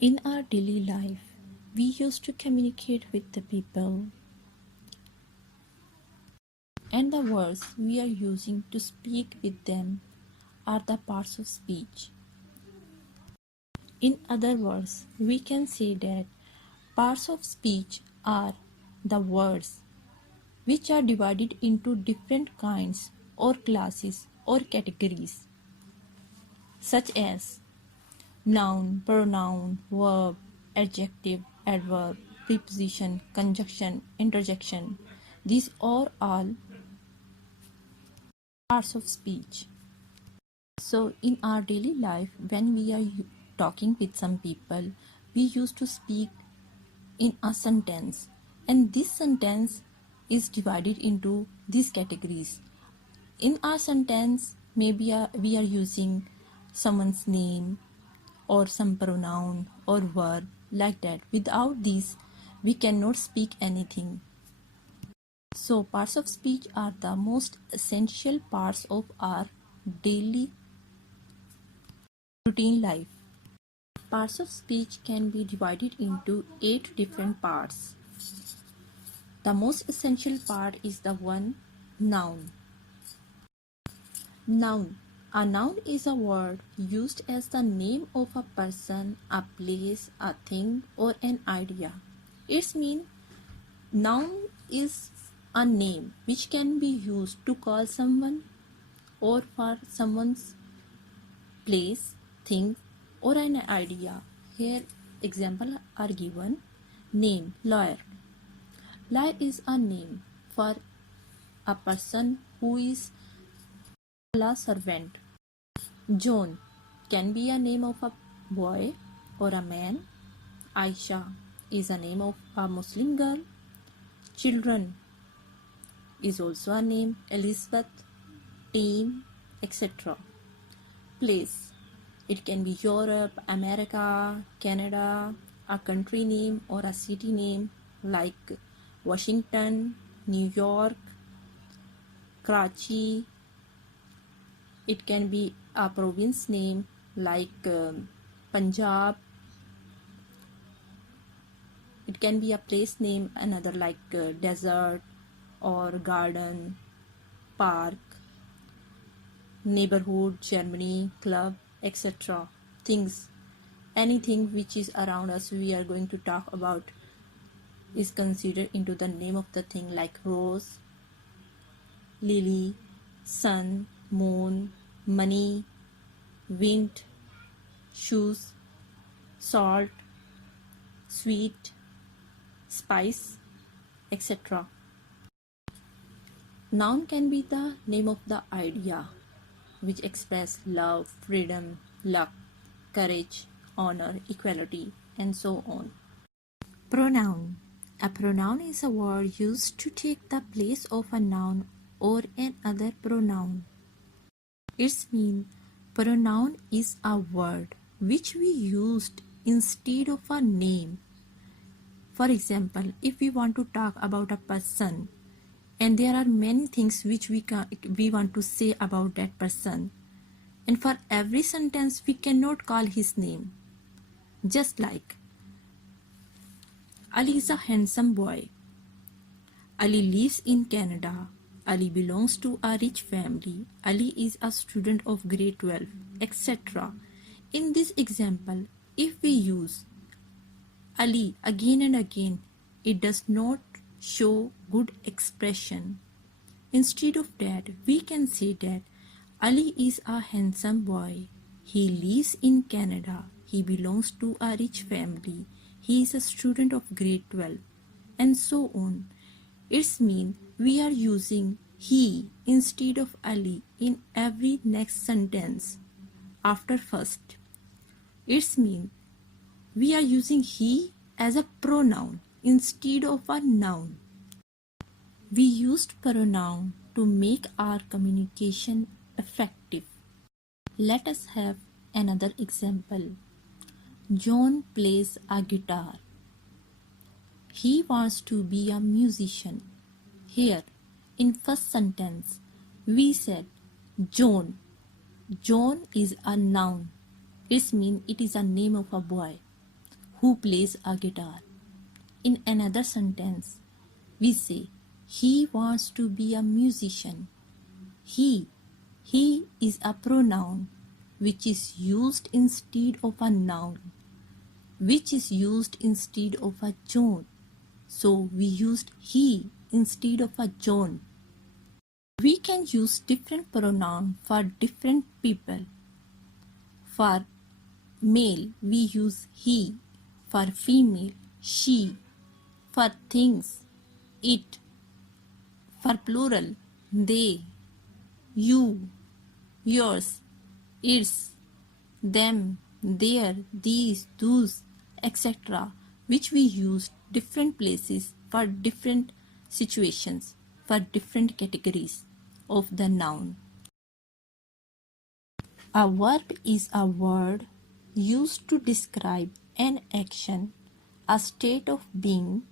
In our daily life, we used to communicate with the people, and the words we are using to speak with them are the parts of speech. In other words, we can say that parts of speech are the words which are divided into different kinds or classes or categories, such as noun, pronoun, verb, adjective, adverb, preposition, conjunction, interjection. These are all parts of speech. So, in our daily life, when we are talking with some people, we used to speak in a sentence, and this sentence is divided into these categories. In our sentence, maybe we are using someone's name or some pronoun or verb like that. Without these, we cannot speak anything. So, parts of speech are the most essential parts of our daily routine life. Parts of speech can be divided into 8 different parts. The most essential part is the one noun. Noun. A noun is a word used as the name of a person, a place, a thing, or an idea. Its mean noun is a name which can be used to call someone or for someone's place, thing, or an idea. Here example are given. Name, lawyer. Lawyer is a name for a person who is a servant. John can be a name of a boy or a man. Aisha is a name of a Muslim girl. Children is also a name. Elizabeth, teen, etc. Place. It can be Europe, America, Canada, a country name or a city name like Washington, New York, Karachi. It can be a province name like Punjab. It can be a place name, another like desert or garden, park, neighborhood, Germany, club, etc. Things, anything which is around us we are going to talk about is considered into the name of the thing, like rose, lily, sun, moon, money, wind, shoes, salt, sweet, spice, etc. Noun can be the name of the idea which express love, freedom, luck, courage, honor, equality, and so on. Pronoun. A pronoun is a word used to take the place of a noun or another pronoun. Its mean pronoun is a word which we used instead of a name. For example, if we want to talk about a person, and there are many things which we want to say about that person, and for every sentence we cannot call his name. Just like Ali is a handsome boy. Ali lives in Canada. Ali belongs to a rich family. Ali is a student of grade 12, etc. In this example, if we use Ali again and again, it does not show good expression. Instead of that, we can say that Ali is a handsome boy. He lives in Canada. He belongs to a rich family. He is a student of grade 12, and so on. It's mean we are using he instead of Ali in every next sentence after first. It's mean we are using he as a pronoun instead of a noun. We used pronoun to make our communication effective. Let us have another example. John plays a guitar. He wants to be a musician. Here, in first sentence, we said John. John is a noun. It means it is a name of a boy. who plays a guitar. In another sentence, we say, he wants to be a musician. He. He is a pronoun which is used instead of a noun, which is used instead of a John. So we used he instead of a John. We can use different pronouns for different people. For male, we use he. For female, she. For things, it. For plural, they, you, yours, its, them, their, these, those, etc., which we use different places for different situations, for different categories of the noun. A verb is a word used to describe an action, a state of being,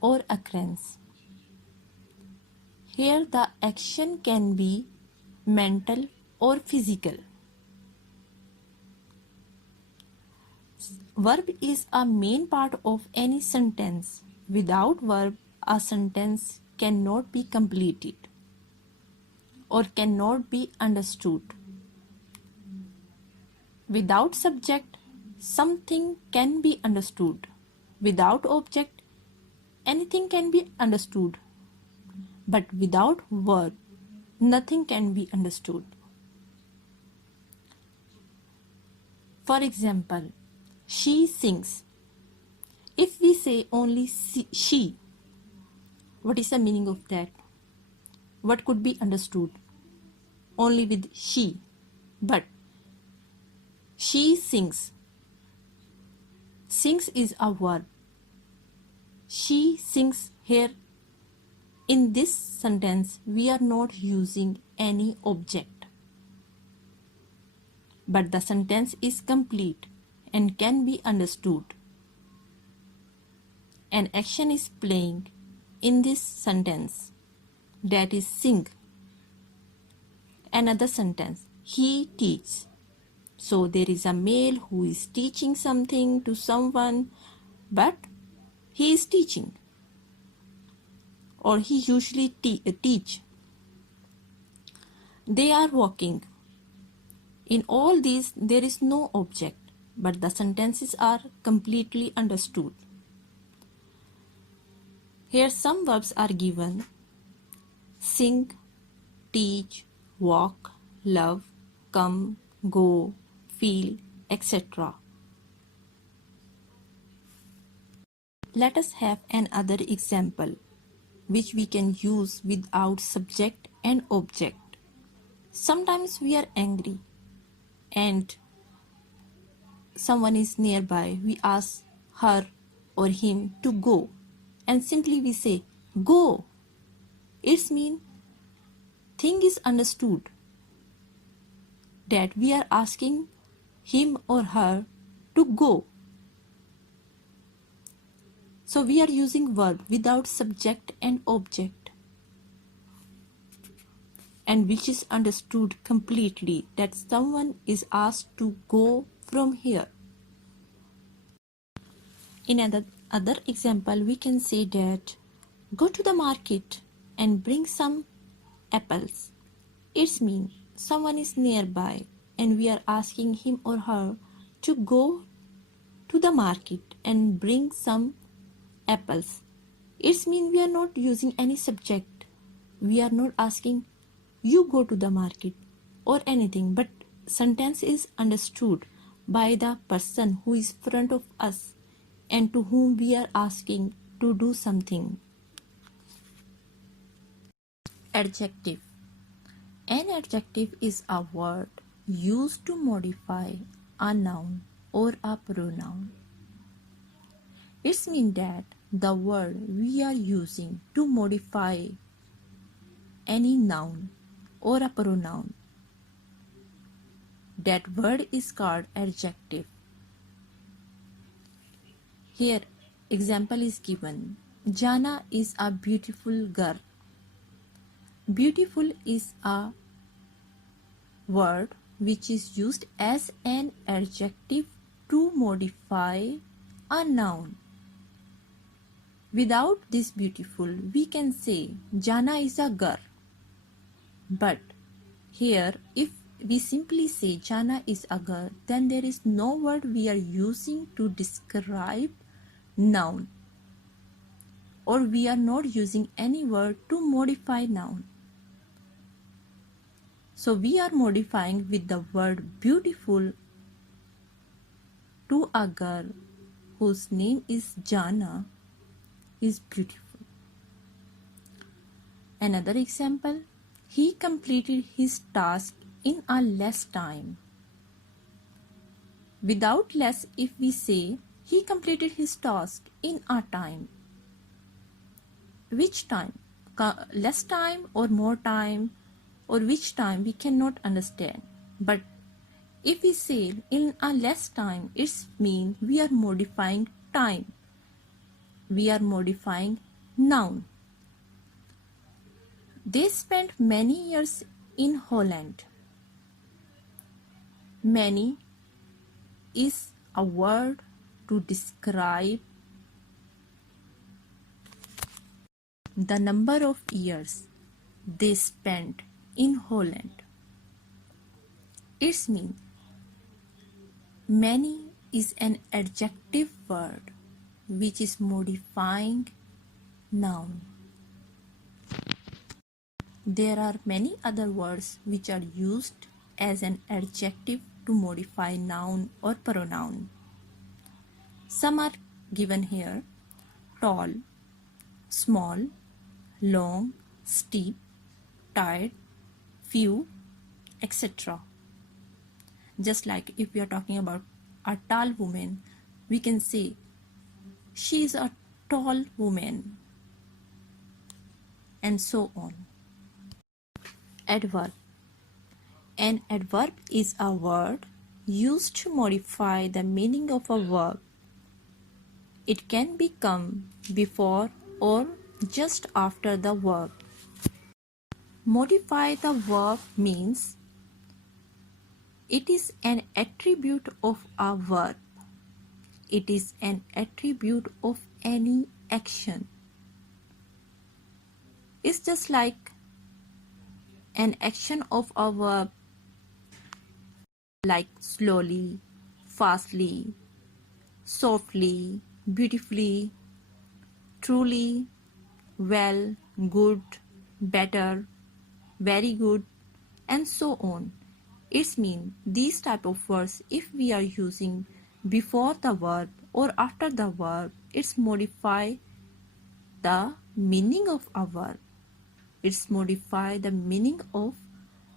or occurrence. Here the action can be mental or physical. Verb is a main part of any sentence. Without verb, a sentence cannot be completed or cannot be understood. Without subject, something can be understood. Without object, anything can be understood. But without verb, nothing can be understood. For example, she sings. If we say only she, what is the meaning of that? What could be understood? Only with she. But she sings. Sings is a verb. She sings here. In this sentence, we are not using any object. But the sentence is complete and can be understood. An action is playing in this sentence, that is sing. Another sentence, he teaches. So there is a male who is teaching something to someone, but he is teaching, or he usually teach. They are walking. In all these, there is no object, but the sentences are completely understood. Here some verbs are given: sing, teach, walk, love, come, go, feel, etc. Let us have another example which we can use without subject and object. Sometimes we are angry and someone is nearby. We ask her or him to go, and simply we say go. It means thing is understood that we are asking him or her to go. So we are using verb without subject and object, and which is understood completely, that someone is asked to go from here. In other example, we can say that go to the market and bring some apples. It means someone is nearby and we are asking him or her to go to the market and bring some apples. It means we are not using any subject. We are not asking you go to the market or anything, but sentence is understood by the person who is in front of us and to whom we are asking to do something. Adjective. An adjective is a word used to modify a noun or a pronoun. It means that the word we are using to modify any noun or a pronoun, that word is called adjective. Here, example is given. Jana is a beautiful girl. Beautiful is a word which is used as an adjective to modify a noun. Without this beautiful, we can say Jana is a girl. But here, if we simply say Jana is a girl, then there is no word we are using to describe noun. Or we are not using any word to modify noun. So we are modifying with the word beautiful to a girl whose name is Jana is beautiful. Another example, he completed his task in a less time. Without less, if we say he completed his task in a time. Which time? Less time or more time? Or which time we cannot understand. But if we say in a less time, it means we are modifying time. We are modifying noun. They spent many years in Holland. Many is a word to describe the number of years they spent in Holland. It means many is an adjective word which is modifying noun. There are many other words which are used as an adjective to modify noun or pronoun. Some are given here: tall, small, long, steep, tired, few, etc. Just like if we are talking about a tall woman, we can say she is a tall woman, and so on. Adverb. An adverb is a word used to modify the meaning of a verb. It can become before or just after the verb. Modify the verb means it is an attribute of a verb. It is an attribute of any action. It's just like an action of a verb, like slowly, fastly, softly, beautifully, truly, well, good, better, very good, and so on. It means these type of words, if we are using before the verb or after the verb, it's modify the meaning of a verb. It's modify the meaning of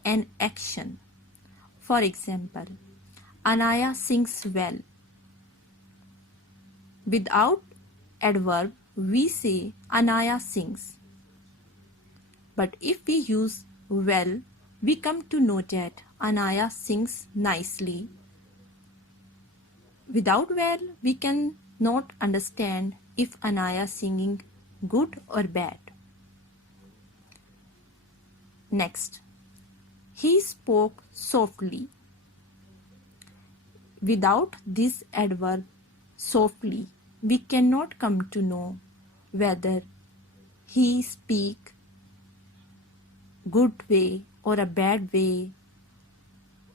an action. For example, Anaya sings well. Without adverb, we say Anaya sings. But if we use well, we come to know that Anaya sings nicely. Without well, we can not understand if Anaya singing good or bad. Next, he spoke softly. Without this adverb softly, we cannot come to know whether he speak good way or a bad way,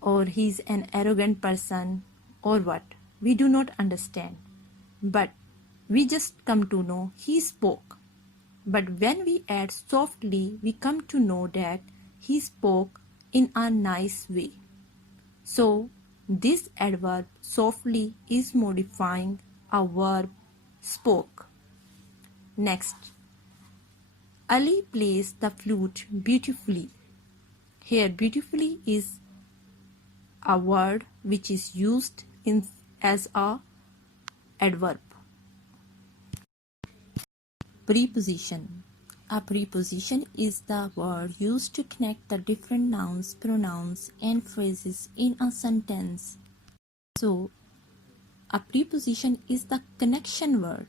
or he's an arrogant person, or what. We do not understand. But we just come to know he spoke. But when we add softly, we come to know that he spoke in a nice way. So this adverb softly is modifying a verb spoke. Next, Ali plays the flute beautifully. Here beautifully is a word which is used as a adverb. Preposition. A preposition is the word used to connect the different nouns, pronouns, and phrases in a sentence. So, a preposition is the connection word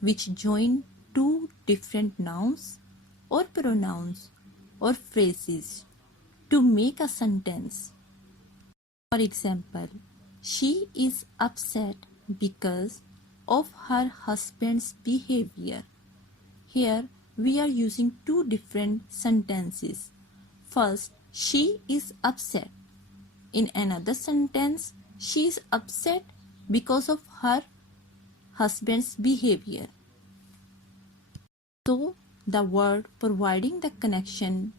which join two different nouns or pronouns or phrases to make a sentence. For example, she is upset because of her husband's behavior. Here we are using two different sentences. First, she is upset. In another sentence, she is upset because of her husband's behavior. So, the word providing the connection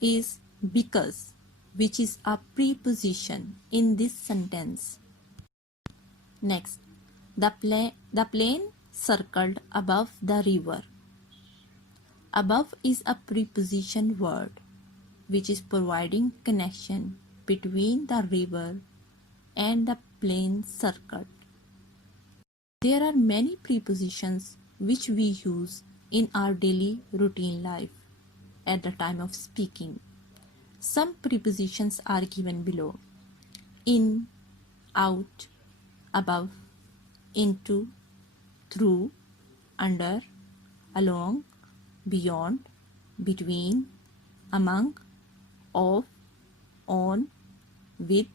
is because, which is a preposition in this sentence. Next, the plane circled above the river. Above is a preposition word which is providing connection between the river and the plane circled. There are many prepositions which we use in our daily routine life at the time of speaking. Some prepositions are given below: in, out, above, into, through, under, along, beyond, between, among, of, on, with,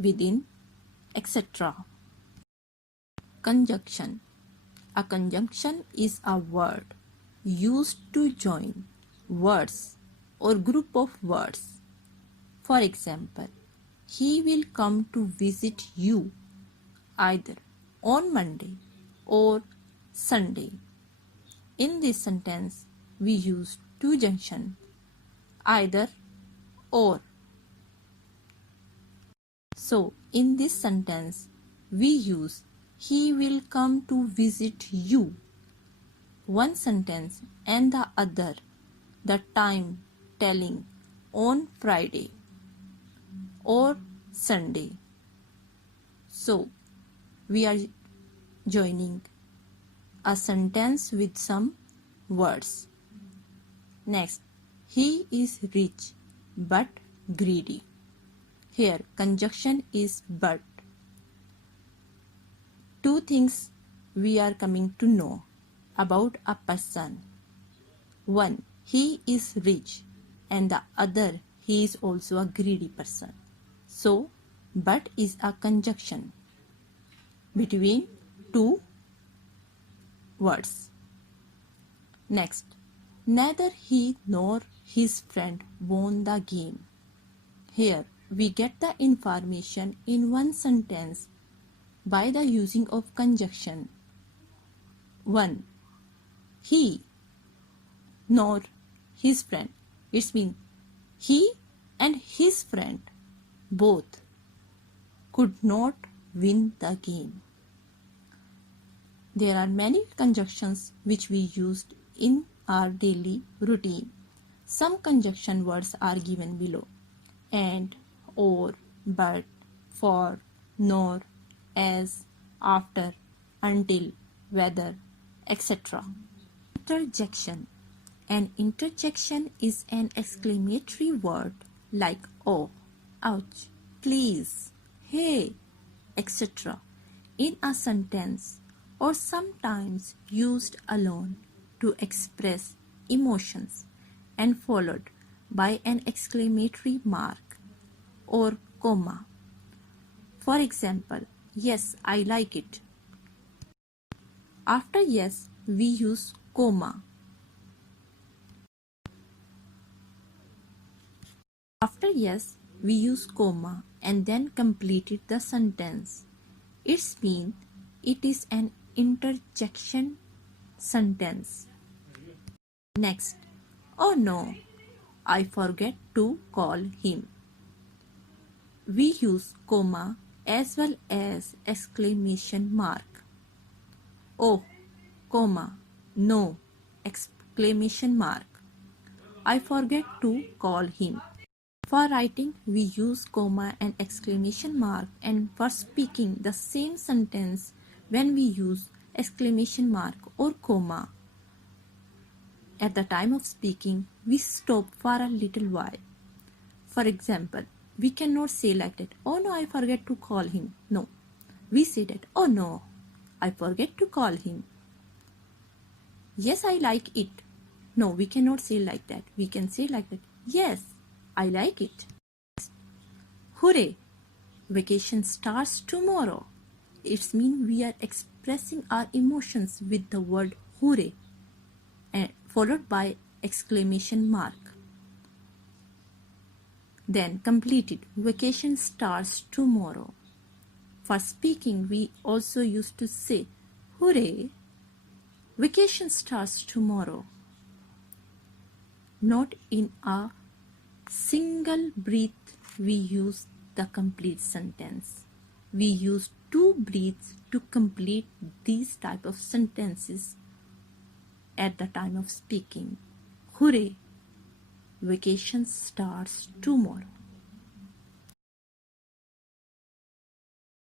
within, etc. Conjunction. A conjunction is a word used to join words or group of words. For example, he will come to visit you either on Monday or Sunday. In this sentence, we use two junctions, either or. So, in this sentence, we use he will come to visit you, one sentence, and the other, the time telling, on Friday or Sunday. So, we are joining a sentence with some words. Next, he is rich but greedy. Here, conjunction is but. Two things we are coming to know about a person. One, he is rich, and the other, he is also a greedy person. So, but is a conjunction between two words. Next, neither he nor his friend won the game. Here, we get the information in one sentence by the using of conjunction. 1. He nor his friend. It means he and his friend both could not win the game. There are many conjunctions which we used in our daily routine. Some conjunction words are given below: and, or, but, for, nor, as, after, until, whether, etc. Interjection. An interjection is an exclamatory word like oh, ouch, please, hey, etc. in a sentence, or sometimes used alone to express emotions and followed by an exclamatory mark or comma. For example, yes, I like it. After yes, we use comma. After yes, we use comma and then completed the sentence. It means it is an interjection sentence. Next, oh no, I forget to call him. We use comma as well as exclamation mark. Oh, comma, no, exclamation mark. I forget to call him. For writing, we use comma and exclamation mark, and for speaking the same sentence when we use exclamation mark or comma. At the time of speaking, we stop for a little while. For example, we cannot say like that, oh no, I forget to call him. No, we say that, oh no, I forget to call him. Yes, I like it. No, we cannot say like that. We can say like that, yes, I like it. Hooray! Vacation starts tomorrow. It means we are expressing our emotions with the word hooray and followed by exclamation mark. Then completed. Vacation starts tomorrow. For speaking, we also used to say, hooray, vacation starts tomorrow. Not in a single breath we use the complete sentence. We use two breaths to complete these type of sentences at the time of speaking. Hooray, vacation starts tomorrow.